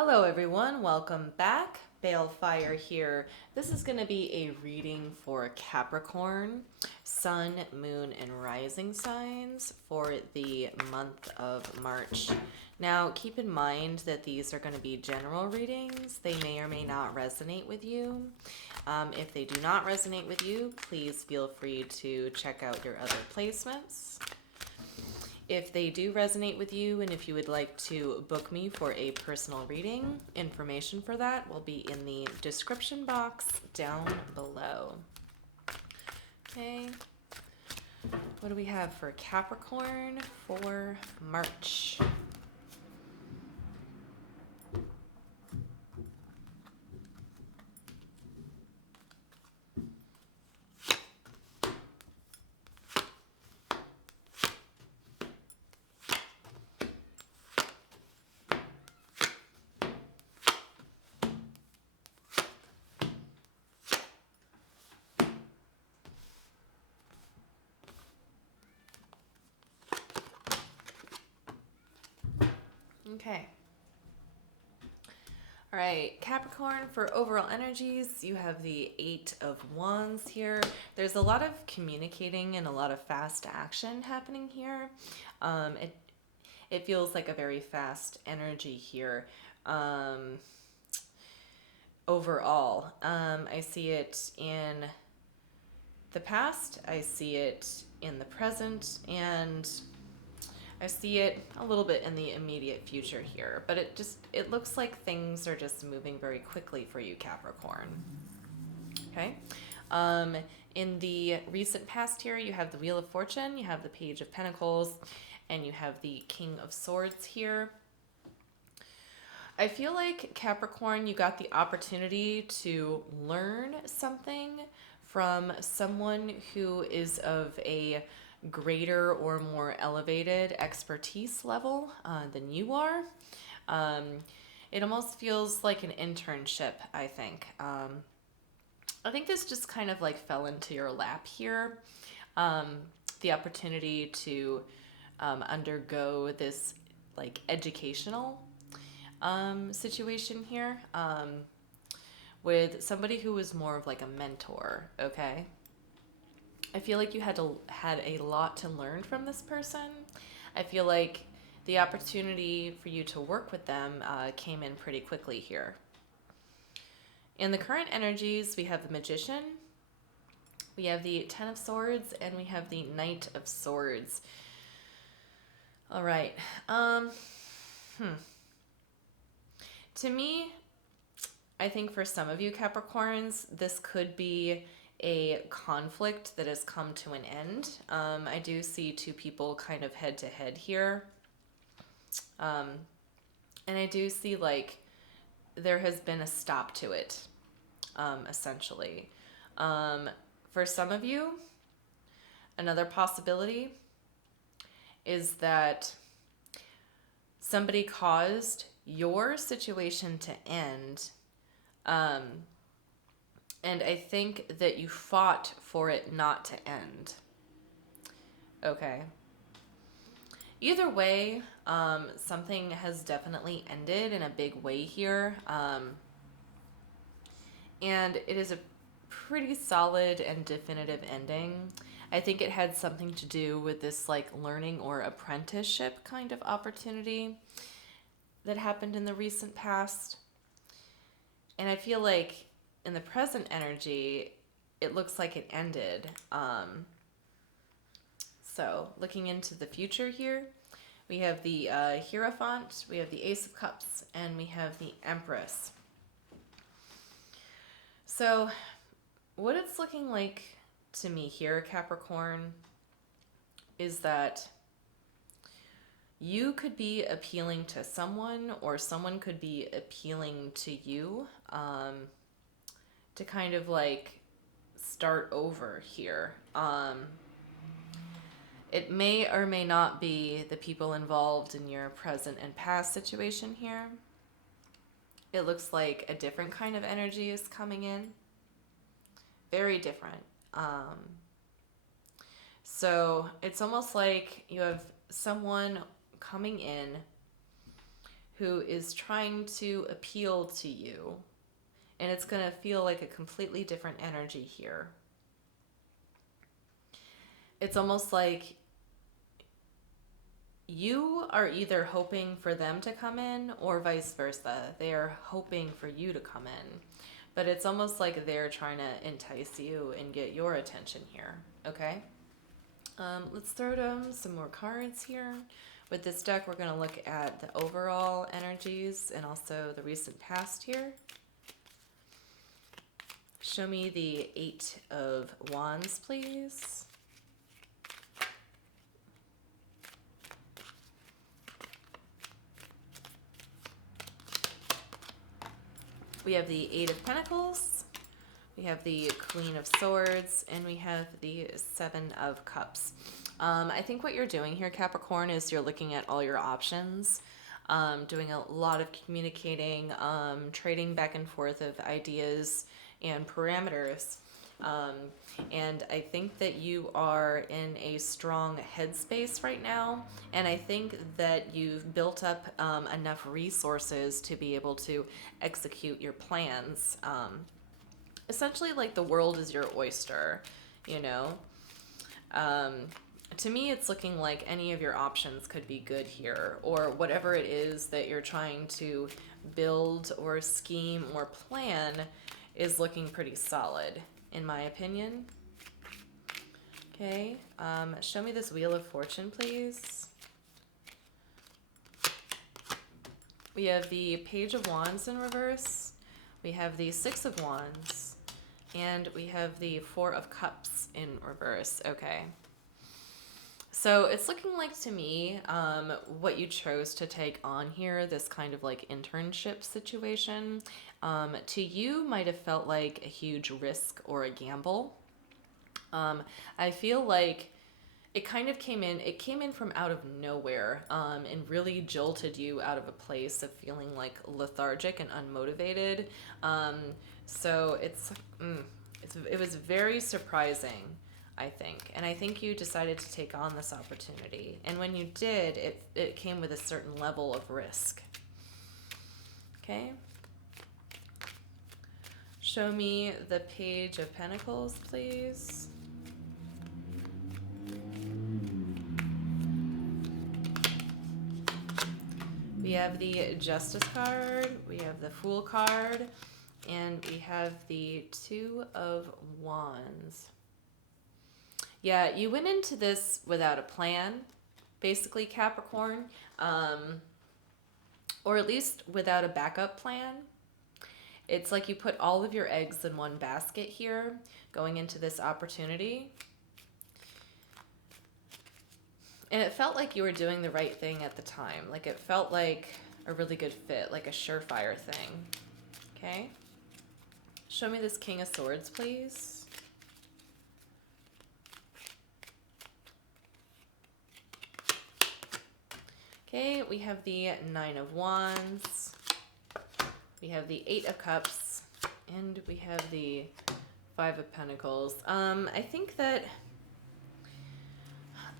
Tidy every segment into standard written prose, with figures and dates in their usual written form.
Hello everyone, welcome back. Balefire here. This is going to be a reading for Capricorn, Sun, Moon, and Rising signs for the month of March. Now keep in mind that these are going to be general readings. They may or may not resonate with you. If they do not resonate with you, please feel free to check out your other placements. If they do resonate with you and if you would like to book me for a personal reading, information for that will be in the description box down below. Okay, what do we have for Capricorn for March? Okay. All right, Capricorn, for overall energies, you have the Eight of Wands here. There's a lot of communicating and a lot of fast action happening here. It feels like a very fast energy here. Overall, I see it in the past, I see it in the present, and I see it a little bit in the immediate future here, but it looks like things are just moving very quickly for you, Capricorn. Okay. In the recent past here, you have the Wheel of Fortune, you have the Page of Pentacles, and you have the King of Swords here. I feel like, Capricorn, you got the opportunity to learn something from someone who is of a greater or more elevated expertise level than you are. It almost feels like an internship, I think. I think this just kind of like fell into your lap here. The opportunity to undergo this like educational situation here with somebody who was more of like a mentor, okay? I feel like you had a lot to learn from this person. I feel like the opportunity for you to work with them came in pretty quickly here. In the current energies, we have the Magician, we have the Ten of Swords, and we have the Knight of Swords. All right. To me, I think for some of you Capricorns, this could be a conflict that has come to an end. I do see two people kind of head to head here. And I do see like there has been a stop to it, essentially. For some of you, another possibility is that somebody caused your situation to end, and I think that you fought for it not to end. Okay. Either way, something has definitely ended in a big way here, and it is a pretty solid and definitive ending. I think it had something to do with this like learning or apprenticeship kind of opportunity that happened in the recent past. And I feel like in the present energy, it looks like it ended. So looking into the future here, we have the Hierophant, we have the Ace of Cups, and we have the Empress. So what it's looking like to me here, Capricorn, is that you could be appealing to someone, or someone could be appealing to you, to kind of like start over here. It may or may not be the people involved in your present and past situation here. It looks like a different kind of energy is coming in. Very different. So it's almost like you have someone coming in who is trying to appeal to you. And it's going to feel like a completely different energy here. It's almost like you are either hoping for them to come in or vice versa. They are hoping for you to come in. But it's almost like they're trying to entice you and get your attention here, okay? Let's throw down some more cards here. With this deck, we're going to look at the overall energies and also the recent past here. Show me the 8 of Wands, please. We have the 8 of Pentacles, we have the Queen of Swords, and we have the 7 of Cups. I think what you're doing here, Capricorn, is you're looking at all your options, doing a lot of communicating, trading back and forth of ideas and parameters. And I think that you are in a strong headspace right now, and I think that you've built up enough resources to be able to execute your plans. Essentially, like the world is your oyster, you know? To me, it's looking like any of your options could be good here, or whatever it is that you're trying to build or scheme or plan is looking pretty solid, in my opinion. Okay, show me this Wheel of Fortune, please. We have the Page of Wands in reverse, we have the 6 of Wands, and we have the 4 of Cups in reverse. Okay. So it's looking like to me, what you chose to take on here, this kind of like internship situation, to you might have felt like a huge risk or a gamble. I feel like it kind of came in from out of nowhere, and really jolted you out of a place of feeling like lethargic and unmotivated. So it was very surprising, I think. And I think you decided to take on this opportunity. And when you did, it came with a certain level of risk. Okay? Show me the Page of Pentacles, please. We have the Justice card, we have the Fool card, and we have the 2 of Wands. Yeah, you went into this without a plan, basically, Capricorn, or at least without a backup plan. It's like you put all of your eggs in one basket here, going into this opportunity. And it felt like you were doing the right thing at the time. Like it felt like a really good fit, like a surefire thing. Okay? Show me this King of Swords, please. Okay, we have the 9 of Wands, we have the 8 of Cups, and we have the 5 of Pentacles. I think that,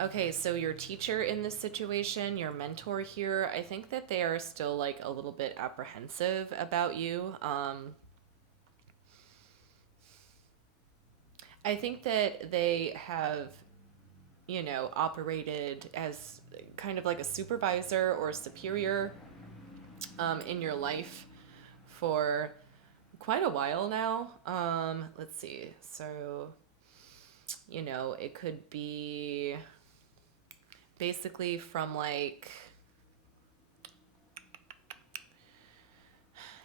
okay, so your teacher in this situation, your mentor here, I think that they are still like a little bit apprehensive about you. I think that they have, you know, operated as kind of like a supervisor or a superior in your life for quite a while now. Let's see. So, you know, it could be basically from like,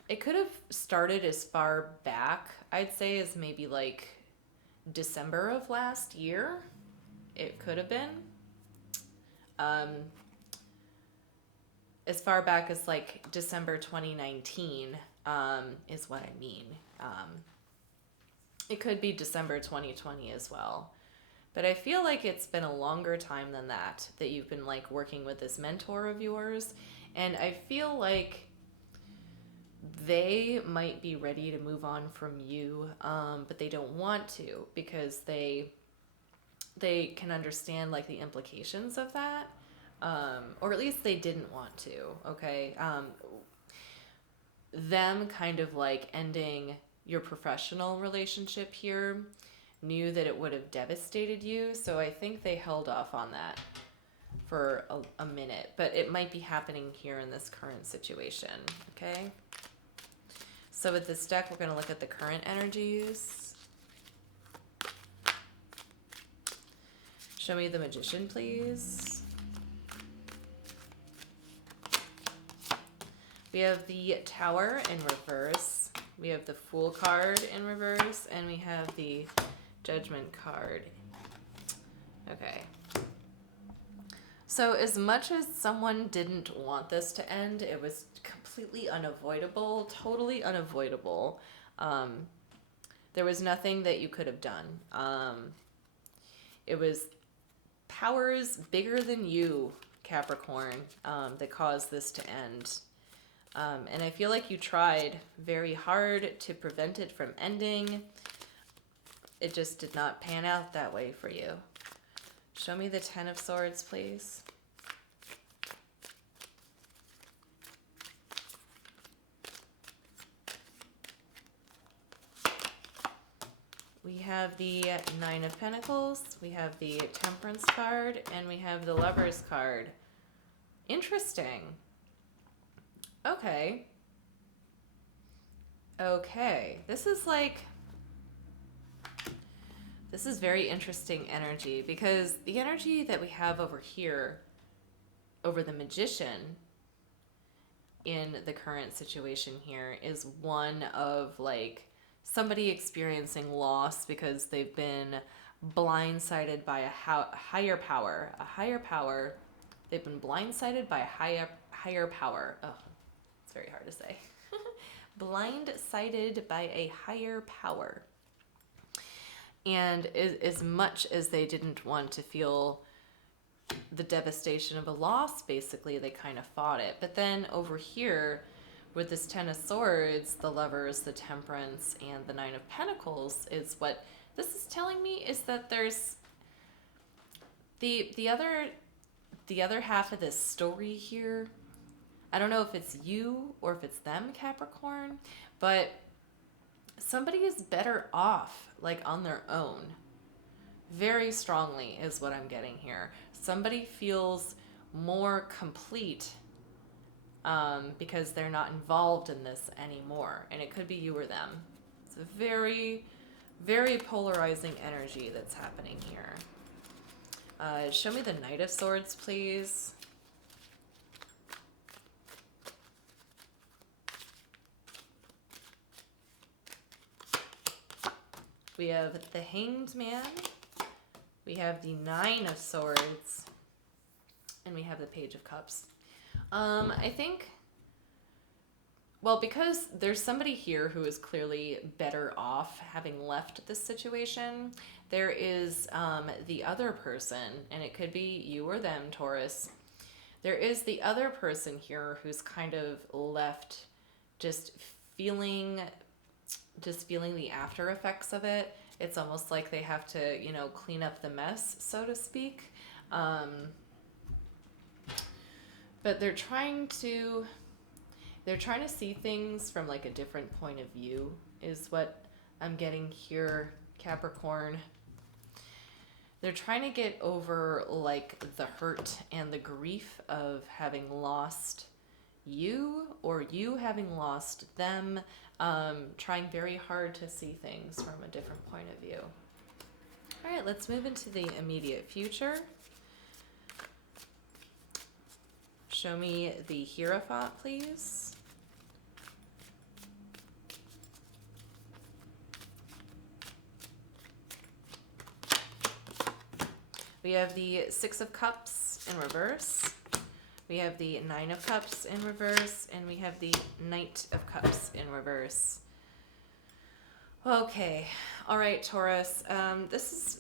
it could have started as far back, I'd say, as maybe like December of last year. It could have been. As far back as like December 2019 is what I mean. It could be December 2020 as well. But I feel like it's been a longer time than that you've been like working with this mentor of yours. And I feel like they might be ready to move on from you, but they don't want to because they can understand like the implications of that. or at least they didn't want to, okay? Them kind of like ending your professional relationship here knew that it would have devastated you, so I think they held off on that for a minute, but it might be happening here in this current situation, okay? So with this deck, we're going to look at the current energies. Show me the Magician, please. We have the Tower in reverse. We have the Fool card in reverse, and we have the Judgment card. Okay. So as much as someone didn't want this to end, it was completely unavoidable, totally unavoidable. There was nothing that you could have done. It was powers bigger than you, Capricorn, that caused this to end. And I feel like you tried very hard to prevent it from ending. It just did not pan out that way for you. Show me the Ten of Swords, please. We have the Nine of Pentacles, we have the Temperance card, and we have the Lovers card. Interesting. Okay. Okay. This is very interesting energy, because the energy that we have over here, over the Magician, in the current situation here, is one of like somebody experiencing loss because they've been blindsided by a higher power. A higher power. They've been blindsided by a higher power. Oh, it's very hard to say. Blindsided by a higher power. And as much as they didn't want to feel the devastation of a loss, basically, they kind of fought it. But then over here, with this Ten of Swords, the Lovers, the Temperance, and the Nine of Pentacles, is what this is telling me is that there's the other half of this story here. I don't know if it's you or if it's them, Capricorn, but somebody is better off, like, on their own. Very strongly is what I'm getting here. Somebody feels more complete because they're not involved in this anymore. And it could be you or them. It's a very, very polarizing energy that's happening here. Show me the Knight of Swords, please. We have the Hanged Man. We have the Nine of Swords. And we have the Page of Cups. I think, well, because there's somebody here who is clearly better off having left this situation, there is the other person, and it could be you or them, Taurus. There is the other person here who's kind of left just feeling the after effects of it. It's almost like they have to, clean up the mess, so to speak. But they're trying to see things from like a different point of view, is what I'm getting here, Capricorn. They're trying to get over like the hurt and the grief of having lost you, or you having lost them, trying very hard to see things from a different point of view. All right, let's move into the immediate future. Show me the Hierophant, please. We have the Six of Cups in reverse. We have the Nine of Cups in reverse, and we have the Knight of Cups in reverse. Okay, all right, Taurus. This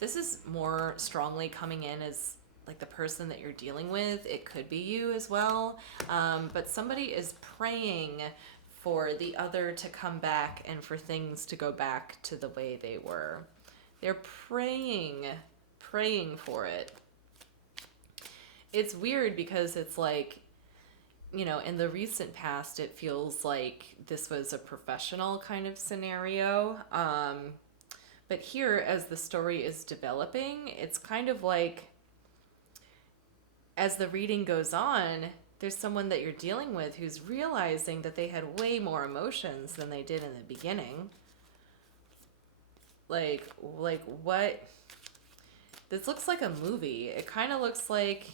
is more strongly coming in as like the person that you're dealing with. It could be you as well, but somebody is praying for the other to come back and for things to go back to the way they were. They're praying for it. it's weird because it's like, you know, in the recent past, it feels like this was a professional kind of scenario. But here, as the story is developing, it's kind of like as the reading goes on, there's someone that you're dealing with who's realizing that they had way more emotions than they did in the beginning. Like what? This looks like a movie. It kind of looks like,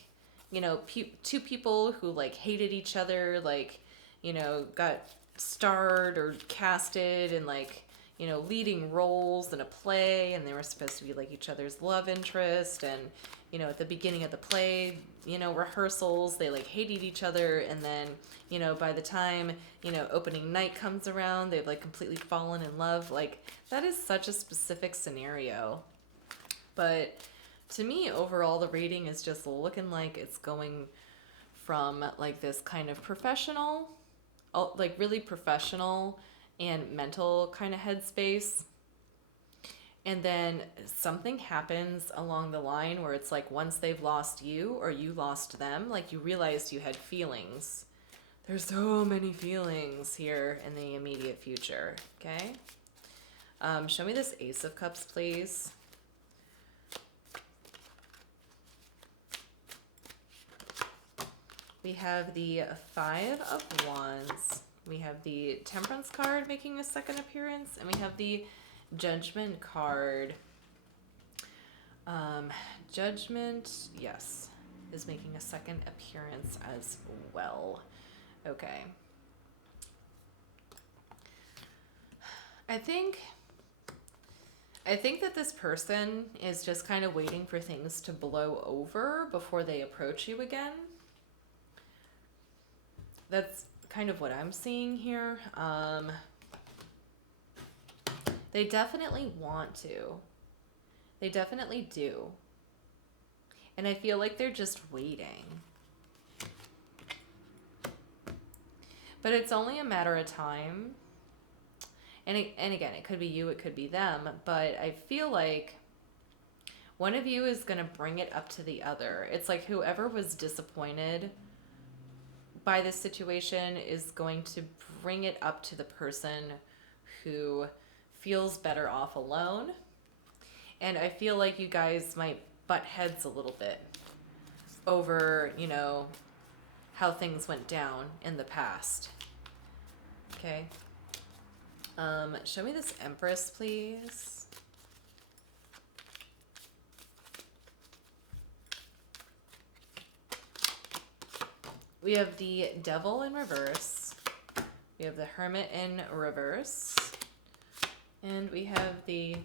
you know, two people who like hated each other, like, you know, got starred or casted in like, you know, leading roles in a play, and they were supposed to be like each other's love interest. And, you know, at the beginning of the play, you know, rehearsals, they like hated each other, and then, you know, by the time, you know, opening night comes around, they've like completely fallen in love. Like, that is such a specific scenario. But to me, overall, the reading is just looking like it's going from like this kind of professional, like really professional and mental kind of headspace. And then something happens along the line where it's like once they've lost you or you lost them, like you realized you had feelings. There's so many feelings here in the immediate future, okay? Show me this Ace of Cups, please. We have the Five of Wands. We have the Temperance card making a second appearance, and we have the Judgment card. Judgment, yes, is making a second appearance as well. Okay. I think that this person is just kind of waiting for things to blow over before they approach you again. That's kind of what I'm seeing here. They definitely want to. They definitely do. And I feel like they're just waiting. But it's only a matter of time. And again, it could be you, it could be them. But I feel like one of you is going to bring it up to the other. It's like whoever was disappointed by this situation is going to bring it up to the person who feels better off alone. And I feel like you guys might butt heads a little bit over, you know, how things went down in the past. Okay. Show me this Empress, please. We have the Devil in reverse. We have the Hermit in reverse. And we have the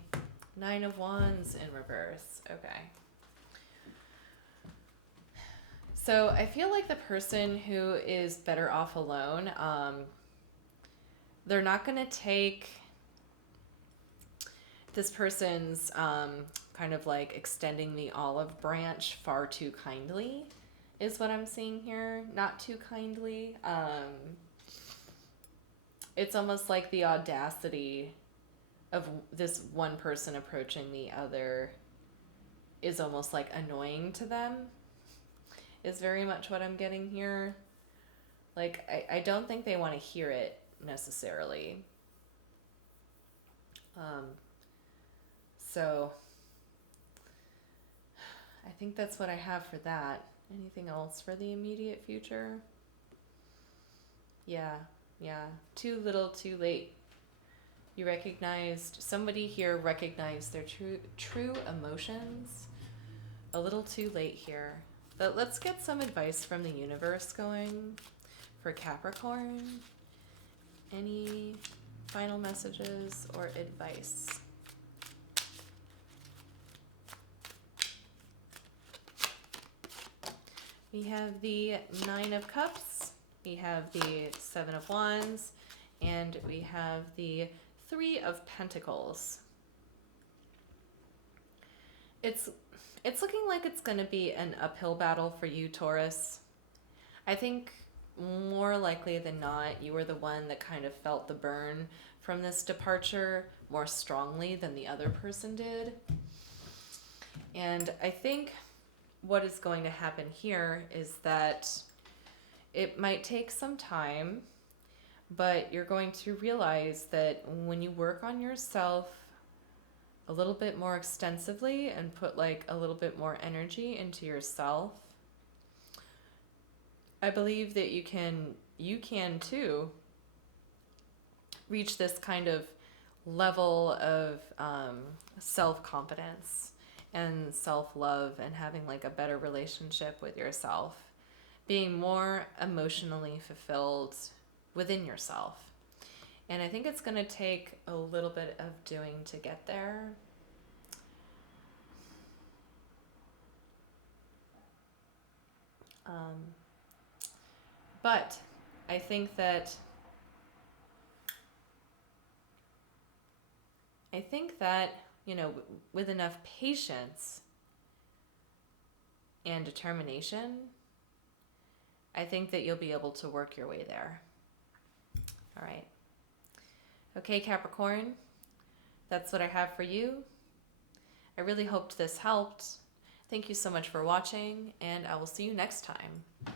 Nine of Wands in reverse. Okay. So I feel like the person who is better off alone, they're not going to take this person's kind of like extending the olive branch far too kindly, is what I'm seeing here. Not too kindly. It's almost like the audacity of this one person approaching the other is almost like annoying to them, is very much what I'm getting here. Like, I don't think they want to hear it necessarily. So I think that's what I have for that. Anything else for the immediate future? Yeah. Too little, too late. Somebody here recognized their true emotions a little too late here. But let's get some advice from the universe going for Capricorn. Any final messages or advice? We have the Nine of Cups, we have the Seven of Wands, and we have the Three of Pentacles. It's looking like it's going to be an uphill battle for you, Taurus. I think more likely than not, you were the one that kind of felt the burn from this departure more strongly than the other person did. And I think what is going to happen here is that it might take some time, but you're going to realize that when you work on yourself a little bit more extensively and put like a little bit more energy into yourself, I believe that you can too reach this kind of level of self-confidence and self-love and having like a better relationship with yourself, being more emotionally fulfilled within yourself. And I think it's going to take a little bit of doing to get there. But I think that you know, with enough patience and determination, I think that you'll be able to work your way there. All right. Okay, Capricorn, that's what I have for you. I really hoped this helped. Thank you so much for watching, and I will see you next time.